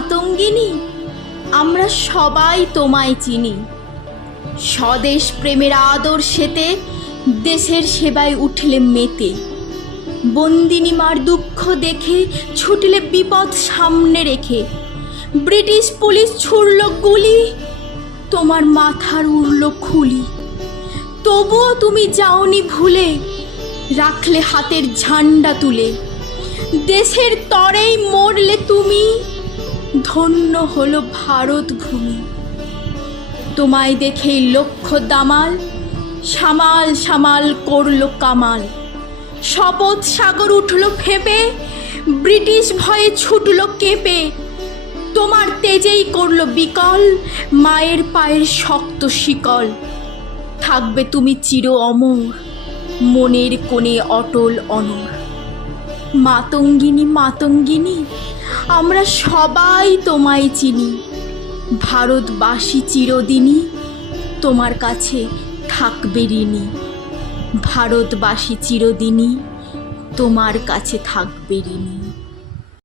মাতঙ্গিনী, আমরা সবাই তোমায় চিনি। স্বদেশ প্রেমের আদর্শেতে দেশের সেবায় উঠলে মেতে, বন্দিনী মার দুঃখ দেখে ছুটলে বিপদ সামনে রেখে। ব্রিটিশ পুলিশ ছুড়ল গুলি, তোমার মাথার উড়ল খুলি। তবুও তুমি যাওনি ভুলে, রাখলে হাতের ঝান্ডা তুলে। দেশের তরেই মরলে তুমি, ধন্য হলো ভারত ভূমি। তোমায় দেখেই লক্ষ দামাল সামাল সামাল করলো কামাল। শপথ সাগর উঠল ফেপে, ব্রিটিশ ভয়ে ছুটলো কেঁপে। তোমার তেজেই করলো বিকল মায়ের পায়ের শক্ত শিকল। থাকবে তুমি চির অমর, মনের কোণে অটল অনর। মাতঙ্গিনী মাতঙ্গিনী, আমরা সবাই তোমায় চিনি। ভারতবাসী চিরদিনই তোমার কাছে থাকবে ঋণী। ভারতবাসী চিরদিনই তোমার কাছে থাকবে ঋণী।